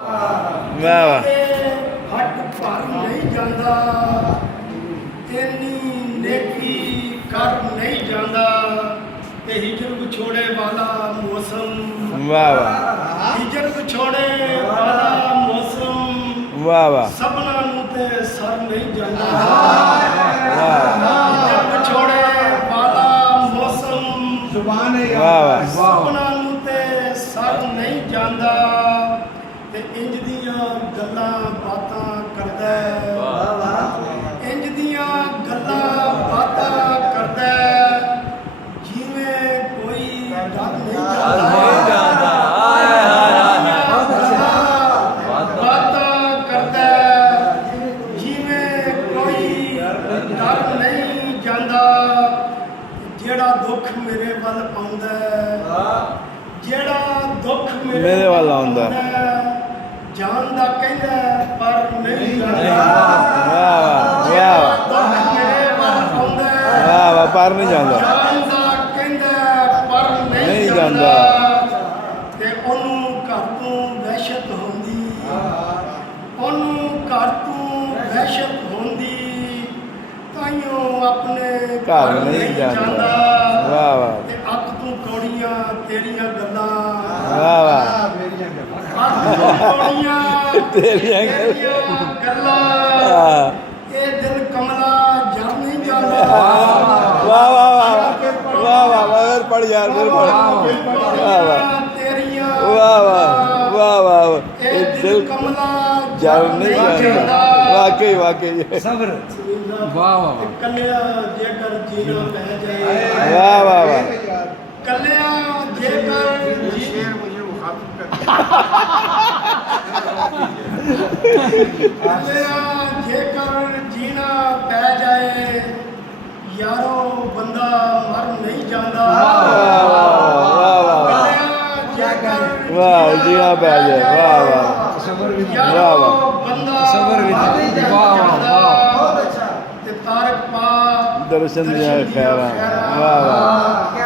ਵਾਹ ਵਾਹ ਹੱਟ ਭਰ ਨਹੀਂ ਜਾਂਦਾ, ਇੰਨੀ ਨੇਕੀ ਕਰ ਨਹੀਂ ਜਾਂਦਾ ਤੇ ਹਿਜਰ ਵਿਛੋੜੇ ਵਾਲਾ ਮੌਸਮ, ਵਾਹ ਵਾਹ ਹਿਜਰ ਵਿਛੋੜੇ ਵਾਲਾ ਮੌਸਮ ਵਾਹ ਵਾਹ ਸਭਨਾਂ ਨੂੰ ਤੇ ਸਰ ਨਹੀਂ ਜਾਂਦਾ। ਵਾਹ ਹਿਜਰ ਵਿਛੋੜੇ ਵਾਲਾ ਮੌਸਮ ਜ਼ੁਬਾਨ ਹੈ ਵਾਹ ਵਾਹ ਸਭਨਾਂ ਨੂੰ ਤੇ ਸਰ ਨਹੀਂ ਜਾਂਦਾ ਤੇ ਇੰਜ ਦੀਆਂ ਗੱਲਾਂ ਬਾਤਾਂ ਕਰਦਾ ਹੈ। ਇੰਜ ਦੀਆਂ ਗੱਲਾਂ ਬਾਤਾਂ ਕਰਦਾ ਹੈ, ਜਿਵੇਂ ਕੋਈ ਡਰ ਨਹੀਂ ਜਾਂਦਾ। ਬਾਤਾਂ ਕਰਦਾ ਹੈ, ਜਿਵੇਂ ਕੋਈ ਡਰ ਨਹੀਂ ਜਾਂਦਾ। ਜਿਹੜਾ ਦੁੱਖ ਮੇਰੇ ਵੱਲ ਆਉਂਦਾ ਹੈ, ਜਿਹੜਾ ਦੁੱਖ ਮੇਰੇ ਵੱਲ ਆਉਂਦਾ ਜਾਨ ਦਾ ਕਹਿੰਦਾ ਪਰ ਨਹੀਂ ਜਾਂਦਾ। ਵਾਹ ਵਾਹ ਜਿਹੜਾ ਦੁੱਖ ਮੇਰੇ ਵੱਲ ਆਉਂਦਾ ਵਾਹ ਵਾਹ ਪਰ ਨਹੀਂ ਜਾਂਦਾ ਜਾਨ ਦਾ ਕਹਿੰਦਾ ਪਰ ਨਹੀਂ ਨਹੀਂ ਜਾਂਦਾ। ਜਾਂਦਾ। ਤੇ ਉਹਨੂੰ ਘਰ ਤੋਂ ਵਹਿਸ਼ਤ ਹੁੰਦੀ, ਉਹਨੂੰ ਘਰ ਤੋਂ ਵਹਿਸ਼ਤ ਹੁੰਦੀ, ਤਾਈਓ ਆਪਣੇ ਘਰ ਨਹੀਂ ਜਾਂਦਾ। ਵਾਹ ਵਾਹ ਤੇ ਅੱਖ ਤੋਂ ਕੌੜੀਆਂ ਤੇਰੀਆਂ ਗੱਲਾਂ, ਵਾਹ ਵਾਹ ਮੇਰੀਆਂ ਗੱਲਾਂ ਅੱਖ ਤੋਂ ਕੌੜੀਆਂ ਤੇਰੀਆਂ ਗੱਲਾਂ। ਵਾਹ ਇਹ ਦਿਲ ਕਮਲਾ ਜਰ ਨਹੀਂ ਜਾਂਦਾ। ਵਾਹ ਵਾਹ ਵਾਹ ਵਾਹ ਪੜ ਯਾਰ ਫਿਰ ਪੜ ਵਾਹ ਵਾਹ ਤੇਰੀਆਂ ਵਾਹ ਵਾਹ ਵਾਹ ਵਾਹ ਇਹ ਦਿਲ ਕਮਲਾ ਜਰ ਨਹੀਂ ਜਾਂਦਾ। ਵਾਕਈ ਵਾਕਈ ਸਬਰ ਵਾਹ ਵਾਹ ਕੱਲਿਆ ਜੇਕਰ ਜੀਣਾ ਪੈ ਜਾਏ, ਵਾਹ ਵਾਹ ਵਾਹ ਕੱਲਿਆ ਜੇਕਰ शेर मुझे मुखातिब कर ਕੱਲਿਆ ਜੇਕਰ ਜੀਣਾ ਪੈ ਜਾਏ, ਯਾਰੋ ਬੰਦਾ ਮਰ ਨਹੀਂ ਜਾਂਦਾ। ਵਾਹ ਵਾਹ ਕੱਲਿਆ ਜੇਕਰ ਵਾਹ ਜੀਣਾ ਪੈ ਜਾਏ। ਵਾਹ ਵਾਹ सबर भी ਵਾਹ ਵਾਹ ਬੰਦਾ ਸਬਰ ਵੀ ਮਰ ਨਹੀਂ ਵਾਹ ਵਾਹ ਜਾਂਦਾ। ਵਾਹ ਤੇ ਤਾਰਕ ਪਾ ਦਰਸ਼ਨ ਦੀਆਂ ਖੈਰਾਂ ਵਾਹ ਵਾਹ